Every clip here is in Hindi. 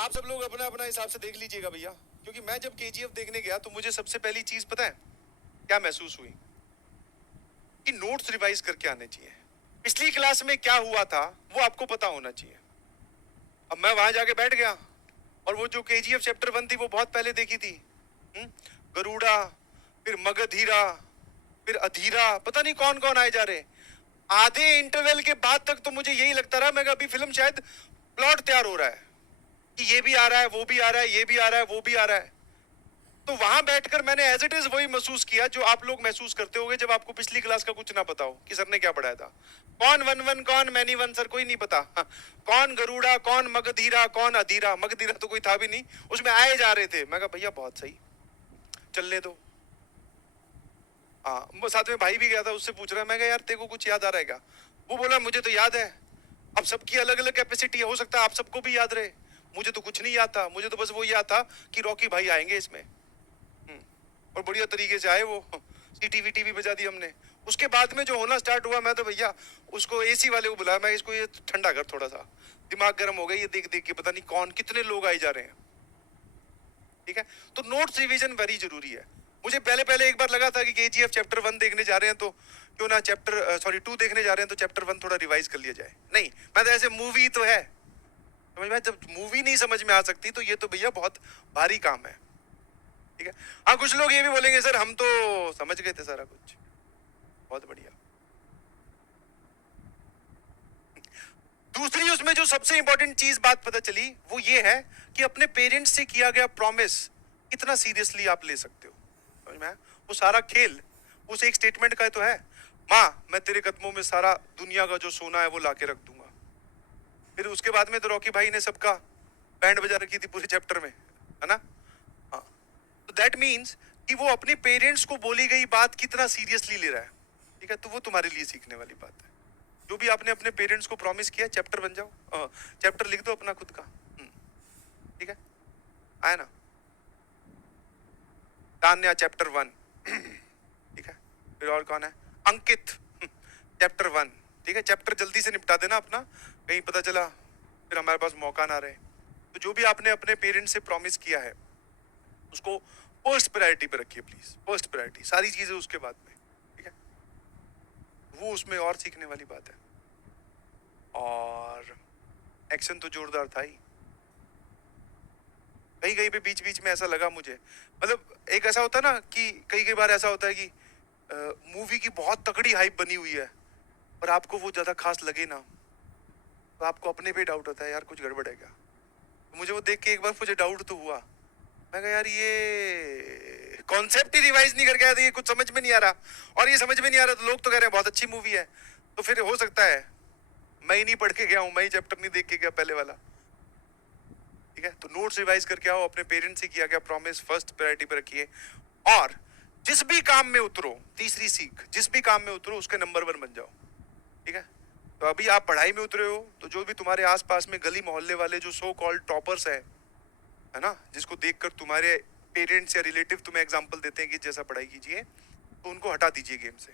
आप सब लोग अपना अपना हिसाब से देख लीजिएगा भैया, क्योंकि मैं जब केजीएफ देखने गया तो मुझे सबसे पहली चीज पता है क्या महसूस हुई कि नोट्स रिवाइज करके आने चाहिए। पिछली क्लास में क्या हुआ था वो आपको पता होना चाहिए। अब मैं वहां जाके बैठ गया और वो जो केजीएफ चैप्टर 1 थी वो बहुत पहले देखी थी। गरुड़ा, फिर मगधीरा, फिर अधीरा, पता नहीं कौन कौन आए जा रहे। आधे इंटरवल के बाद तक तो मुझे यही लगता रहा, मैं अभी फिल्म शायद प्लॉट तैयार हो रहा है कि ये भी आ रहा है, वो भी आ रहा है, ये भी आ रहा है, वो भी आ रहा है। तो वहां बैठकर मैंने एज इट इज वही महसूस किया जो आप लोग महसूस करते होंगे जब आपको पिछली क्लास का कुछ ना पता हो कि सर ने क्या पढ़ाया था। कौन वन वन, कौन मैनी वन, सर कोई नहीं पता। हाँ, कौन गरुड़ा, कौन मगधीरा, कौन अधीरा। मगधीरा तो कोई था भी नहीं, उसमें आए जा रहे थे। मैं कहा भैया बहुत सही, चलने दो। हाँ, वो साथ में भाई भी गया था, उससे पूछ रहा है। मैं कहा यार तेरे को कुछ याद आ रहा है क्या? वो बोला मुझे तो याद है। अब सबकी अलग अलग कैपेसिटी है, हो सकता है आप सबको भी याद रहे। मुझे तो कुछ नहीं याद था, मुझे तो बस वो याद था कि रॉकी भाई आएंगे इसमें। और बढ़िया तरीके से आए वो। सीटी वीटी भी बजा दी हमने। उसके बाद में जो होना स्टार्ट हुआ, मैं तो भैया उसको एसी वाले को बुलाया, मैं इसको ये ठंडा कर थोड़ा सा, दिमाग गर्म हो गया ये देख देख के, पता नहीं कौन कितने लोग आए जा रहे हैं। ठीक है, तो नोट्स रिवीजन वेरी जरूरी है। मुझे पहले पहले एक बार लगा था कि केजीएफ चैप्टर 1 देखने जा रहे हैं तो क्यों ना चैप्टर 2 देखने जा रहे हैं तो चैप्टर 1 थोड़ा रिवाइज कर लिया जाए। नहीं, मैं तो ऐसे मूवी तो है, समझ में, जब मूवी नहीं समझ में आ सकती तो ये तो भैया बहुत भारी काम है। ठीक है, हाँ कुछ लोग ये भी बोलेंगे सर हम तो समझ गए थे सारा कुछ। बहुत बढ़िया। दूसरी उसमें जो सबसे इंपॉर्टेंट चीज बात पता चली वो ये है कि अपने पेरेंट्स से किया गया प्रॉमिस कितना सीरियसली आप ले सकते हो। समझ में आया? वो सारा खेल उस एक स्टेटमेंट का तो है, माँ मैं तेरे कदमों में सारा दुनिया का जो सोना है वो लाके रख दूंगा। फिर उसके बाद में तो रॉकी भाई ने सबका बैंड बजा रखी थी पूरे चैप्टर में, है ना। हाँ, तो दैट मीन्स कि वो अपने पेरेंट्स को बोली गई बात कितना सीरियसली ले रहा है। ठीक है, तो वो तुम्हारे लिए सीखने वाली बात है। जो भी आपने अपने पेरेंट्स को प्रॉमिस किया, चैप्टर बन जाओ, चैप्टर लिख दो अपना खुद का। ठीक है, आया ना। तान्या चैप्टर 1। ठीक है, फिर और कौन है? अंकित चैप्टर 1। ठीक है, चैप्टर जल्दी से निपटा देना अपना, कहीं पता चला फिर हमारे पास मौका ना रहे। तो जो भी आपने अपने पेरेंट्स से प्रॉमिस किया है उसको फर्स्ट प्रायोरिटी पे रखिए प्लीज, फर्स्ट प्रायोरिटी, सारी चीजें उसके बाद में। ठीक है, वो उसमें और सीखने वाली बात है। और एक्शन तो जोरदार था ही। कहीं कहीं पे बीच बीच में ऐसा लगा मुझे, मतलब एक ऐसा होता है ना कि कई कई बार ऐसा होता है कि मूवी की बहुत तगड़ी हाइप बनी हुई है पर आपको वो ज्यादा खास लगे ना, तो आपको अपने पे डाउट होता है यार कुछ गड़बड़ है क्या। तो मुझे वो देख के एक बार मुझे डाउट तो हुआ, मैं कहा यार ये कॉन्सेप्ट ही रिवाइज नहीं करके आया था, ये कुछ समझ में नहीं आ रहा। और ये समझ में नहीं आ रहा तो लोग तो कह रहे हैं बहुत अच्छी मूवी है, तो फिर हो सकता है मैं ही नहीं पढ़ के गया हूं, मैं ही चैप्टर नहीं देख के गया पहले वाला। ठीक है, तो नोट्स रिवाइज करके आओ, अपने पेरेंट्स से किया गया प्रॉमिस फर्स्ट प्रायोरिटी पे रखिए। और जिस भी काम में उतरो, तीसरी सीख, जिस भी काम में उतरो उसके नंबर 1 बन जाओ। ठीक है, तो अभी आप पढ़ाई में उतरे हो तो जो भी तुम्हारे आसपास में गली मोहल्ले वाले जो सो कॉल्ड टॉपर्स है ना, जिसको देखकर तुम्हारे पेरेंट्स या रिलेटिव तुम्हें एग्जांपल देते हैं कि जैसा पढ़ाई कीजिए, तो उनको हटा दीजिए गेम से।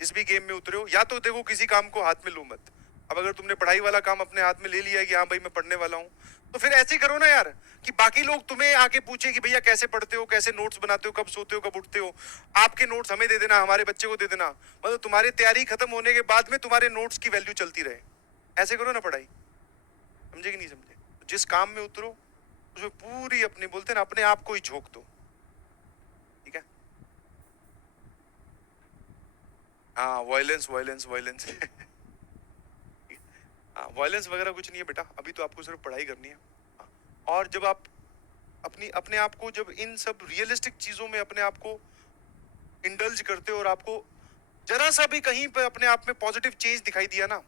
जिस भी गेम में उतरे हो, या तो देखो किसी काम को हाथ में लो मत। अब अगर तुमने पढ़ाई वाला काम अपने हाथ में ले लिया है कि हाँ भाई मैं पढ़ने वाला हूँ, तो फिर ऐसे ही करो ना यार कि बाकी लोग तुम्हें आके पूछे कि भैया कैसे पढ़ते हो, कैसे नोट्स बनाते हो, कब सोते हो, कब उठते हो, आपके नोट्स हमें दे देना, हमारे बच्चे को दे देना। मतलब तुम्हारी तैयारी खत्म होने के बाद में तुम्हारे नोट्स की वैल्यू चलती रहे। ऐसे करो ना पढ़ाई। समझे कि नहीं समझे? तो जिस काम में उतरो उसमें पूरी अपनी, बोलते हैं ना, अपने आप को ही झोंक दो। ठीक है, हाँ वायलेंस वायलेंस वायलेंस हाँ, वायलेंस वगैरह कुछ नहीं है बेटा, अभी तो आपको सिर्फ पढ़ाई करनी है। हाँ, और जब आप अपने आप को जब इन सब रियलिस्टिक चीजों में अपने आप को इंडल्ज करते हो और आपको जरा सा भी कहीं पे अपने आप में पॉजिटिव चेंज दिखाई दिया ना,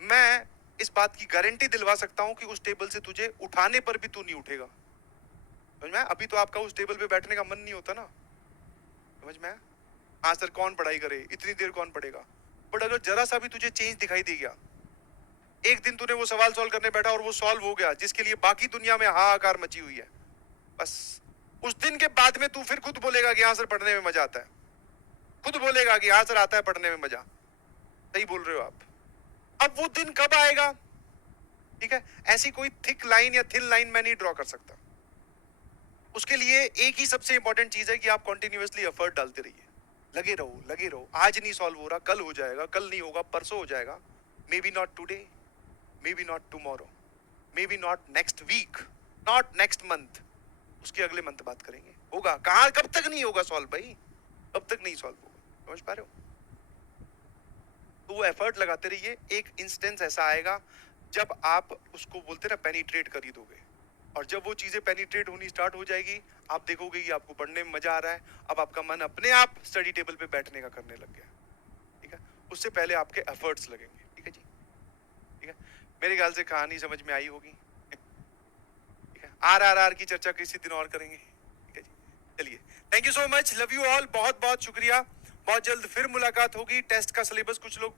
मैं इस बात की गारंटी दिलवा सकता हूं कि उस टेबल से तुझे उठाने पर भी तू नहीं उठेगा। समझ में आया? अभी तो आपका उस टेबल पे बैठने का मन नहीं होता ना। समझ में आया? हाँ सर कौन पढ़ाई करे, इतनी देर कौन पढ़ेगा। बट अगर जरा सा भी तुझे चेंज दिखाई दे गया, एक दिन तूने वो सवाल सॉल्व करने बैठा और वो सॉल्व हो गया जिसके लिए बाकी दुनिया में हाहाकार मची हुई है, बस उस दिन के बाद में तू फिर खुद बोलेगा कि हाँ सर पढ़ने में मजा आता है। खुद बोलेगा कि हाँ सर आता है पढ़ने में मजा। सही बोल रहे हो आप। अब वो दिन कब आएगा? ठीक है, ऐसी कोई थिक लाइन या थिन लाइन मैं नहीं ड्रॉ कर सकता। उसके लिए एक ही सबसे इंपॉर्टेंट चीज है कि आप कंटिन्यूअसली एफर्ट डालते रहिए, लगे रहो लगे रहो। आज नहीं सॉल्व हो रहा, कल हो जाएगा, कल नहीं होगा, परसों हो जाएगा, maybe not today, maybe not tomorrow, maybe not next week, not next month, उसके अगले मंथ बात करेंगे, होगा। कहां, कब तक नहीं होगा सॉल्व भाई, कब तक नहीं सॉल्व होगा, समझ पा रहे हो? तो वो एफर्ट लगाते रहिए। एक इंस्टेंस ऐसा आएगा जब आप उसको बोलते ना पेनिट्रेट कर ही दोगे, और जब वो चीजें पेनिट्रेट होनी स्टार्ट हो जाएगी, आप देखोगे कि आपको पढ़ने में मजा आ रहा है, अब आपका मन अपने आप स्टडी टेबल पे बैठने का करने लग गया। ठीक है, उससे पहले आपके एफर्ट्स लगेंगे। ठीक है जी, ठीक है, मेरे ख्याल से कहानी समझ में आई होगी। ठीक है, RRR की चर्चा किसी दिन और करेंगे। ठीक है जी, चलिए, thank you so much, love you all, बहुत बहुत शुक्रिया। बहुत जल्द फिर मुलाकात होगी। टेस्ट का सिलेबस कुछ लोग